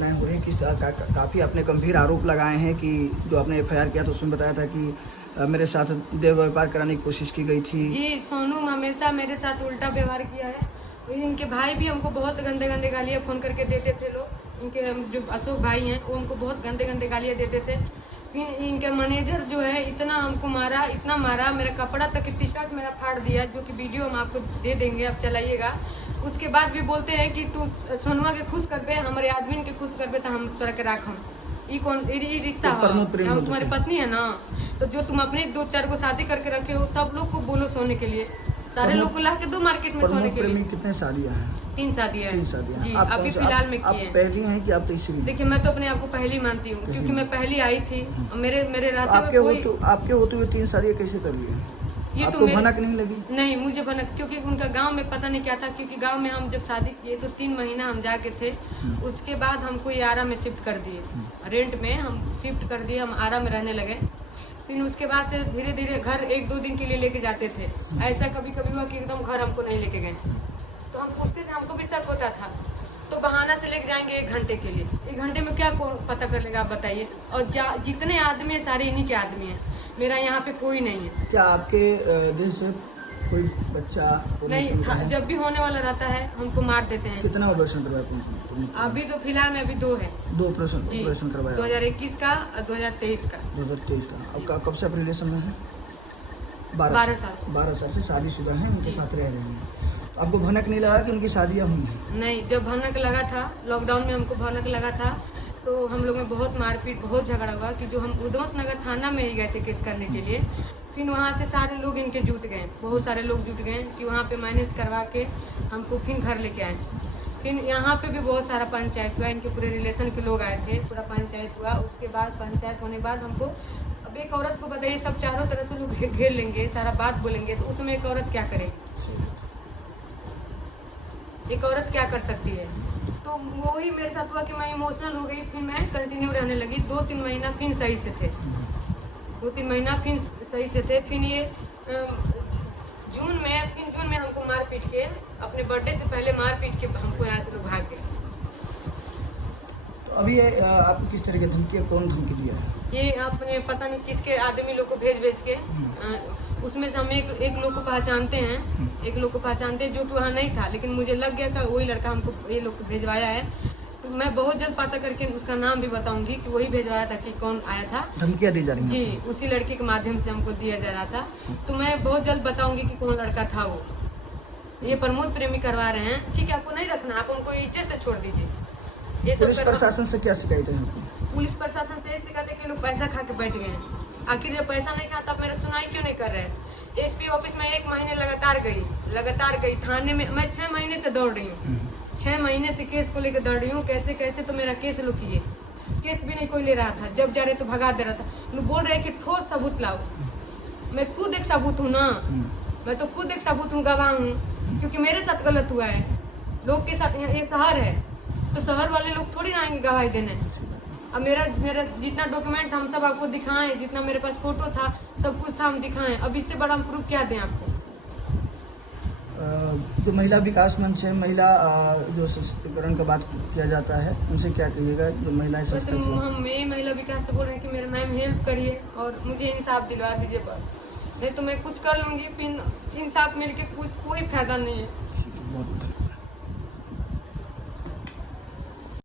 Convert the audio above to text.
मैं हो रही कि काफ़ी आपने गंभीर आरोप लगाए हैं कि जो आपने एफआईआर किया तो उसमें बताया था कि मेरे साथ देह व्यापार कराने की कोशिश की गई थी। जी, सोनू हमेशा मेरे साथ उल्टा व्यवहार किया है। इनके भाई भी हमको बहुत गंदे गंदे गालियाँ फ़ोन करके देते थे लोग। इनके जो अशोक भाई हैं वो हमको बहुत गंदे गंदे गालियाँ देते थे। फिर इनके मैनेजर जो है इतना हमको मारा, इतना मारा, मेरा कपड़ा तक टी शर्ट मेरा फाड़ दिया, जो कि वीडियो हम आपको दे देंगे, आप चलाइएगा। उसके बाद भी बोलते हैं कि तू सोनुआ के खुश कर पे, हमारे आदमी के खुश कर पे तो हम तोरा के राखम। ये कौन ये रिश्ता है? हम तुम्हारी पत्नी है ना, तो जो तुम अपने 2-4 को शादी करके रखे हो सब लोग को बोलो सोने के लिए, सारे लोग को ला के दो मार्केट में सोने के लिए। कितने शादियां हैं? 3 शादियां हैं। 3 शादियां जी, आप अभी फिलहाल में आप किए हैं। पहली हैं कि आप तीसरी? देखिए, मैं तो अपने आप को पहली मानती हूँ क्योंकि मैं पहली आई थी। मेरे रहते हुए आपके होते हुए 3 शादियां कैसे कर लिए? ये आपको भनक नहीं लगी? नहीं, मुझे भनक, क्योंकि उनका गांव में पता नहीं क्या था। क्योंकि गांव में हम जब शादी किए तो 3 महीना हम जाके थे। उसके बाद हमको ये आरा में शिफ्ट कर दिए, रेंट में हम शिफ्ट कर दिए, हम आरा में रहने लगे। फिर उसके बाद से धीरे धीरे घर 1-2 दिन के लिए लेके जाते थे। ऐसा कभी कभी हुआ कि एकदम घर हमको नहीं लेके गए, तो हम पूछते थे, हमको भी शक होता था, तो बहाना से लेके जाएंगे 1 घंटे के लिए। 1 घंटे में क्या पता कर लेगा, आप बताइए। और जितने आदमी है सारे इन्हीं के आदमी हैं, मेरा यहाँ पे कोई नहीं है। क्या आपके देश से कोई बच्चा नहीं था, जब भी होने वाला रहता है हमको मार देते हैं। कितना ऑपरेशन करवाया? अभी तो फिलहाल में अभी 2 है। 2 ऑपरेशन करवाया? 2021 का और 2023 का। 2023 का। अब कब से आप रिलेशन में है? 12 साल। 12 साल से शादीशुदा हैं, उनके साथ रह रहे हैं। आपको भनक नहीं लगा कि उनकी शादियाँ हुई हैं? नहीं, जब भनक लगा था लॉकडाउन में, हमको भनक लगा था तो हम लोग में बहुत मारपीट, बहुत झगड़ा हुआ कि जो हम उदौत नगर थाना में ही गए थे केस करने के लिए। फिर वहाँ से सारे लोग इनके जुट गए, बहुत सारे लोग जुट गए कि वहाँ पे मैनेज करवा के हमको फिर घर लेके आए। फिर यहाँ पे भी बहुत सारा पंचायत हुआ, इनके पूरे रिलेशन के लोग आए थे, पूरा पंचायत हुआ। उसके बाद पंचायत होने के बाद हमको, अब एक औरत को बताइए, सब चारों तरफ से लोग घेर लेंगे, सारा बात बोलेंगे, तो उसमें एक औरत क्या करेगी? एक औरत क्या कर सकती है? तो वही मेरे साथ हुआ कि मैं इमोशनल हो गई। फिर मैं कंटिन्यू रहने लगी। 2-3 महीना फिर सही से थे, 2-3 महीना फिर सही से थे। फिर ये जून में हमको मार पीट के, अपने बर्थडे से पहले मार पीट के हमको यहाँ से लोग भाग गए। तो अभी आपको किस तरह की धमकी, कौन धमकी दिया है? ये अपने पता नहीं किसके आदमी लोग को भेज के, उसमें से हम एक लोग को पहचानते हैं, एक लोग को पहचानते हैं जो कि वहाँ नहीं था, लेकिन मुझे लग गया कि वही लड़का हमको ये लोग को भेजवाया है। तो मैं बहुत जल्द पता करके उसका नाम भी बताऊंगी कि वही भेजवाया था, कि कौन आया था। धमकियाँ दी जा रही हैं? जी, उसी लड़के के माध्यम से हमको दिया जा रहा था। तो मैं बहुत जल्द बताऊंगी कि कौन लड़का था वो। ये प्रमोद प्रेमी करवा रहे हैं, ठीक है, आपको नहीं रखना, आप उनको इज्जत से छोड़ दीजिए। ये सब पुलिस प्रशासन से क्या शिकायत है? पुलिस प्रशासन से शिकायत है कि लोग पैसा खा के बैठ गए हैं। आखिर जब पैसा नहीं खाता, आप मेरा सुनाई क्यों नहीं कर रहे हैं? एसपी ऑफिस में 1 महीने लगातार गई थाने में। मैं 6 महीने से दौड़ रही हूँ, 6 महीने से केस को लेकर दौड़ रही हूँ। कैसे तो मेरा केस लोग किए, केस भी नहीं कोई ले रहा था। जब जा रहे तो भगा दे रहा था। लोग बोल रहे कि ठोस सबूत लाओ। मैं खुद एक सबूत हूँ ना, मैं तो खुद एक सबूत हूँ, गवाह हूँ, क्योंकि मेरे साथ गलत हुआ है। लोग के साथ, ये शहर है तो शहर वाले लोग थोड़ी ना आएंगे गवाही देने। अब मेरा जितना डॉक्यूमेंट हम सब आपको दिखाएं, जितना मेरे पास फोटो था, सब कुछ था, हम दिखाएं। अब इससे बड़ा हम प्रूफ क्या दें आपको? जो महिला विकास मंच है, महिला जो सशक्तिकरण का बात किया जाता है, उनसे क्या कहिएगा? जो महिलाएं हम यही महिला विकास से बोल रहे हैं कि मेरे मैम हेल्प करिए और मुझे इंसाफ दिलवा दीजिए बस। नहीं तो मैं कुछ कर लूँगी, फिर इंसाफ मिल के कोई फायदा नहीं है।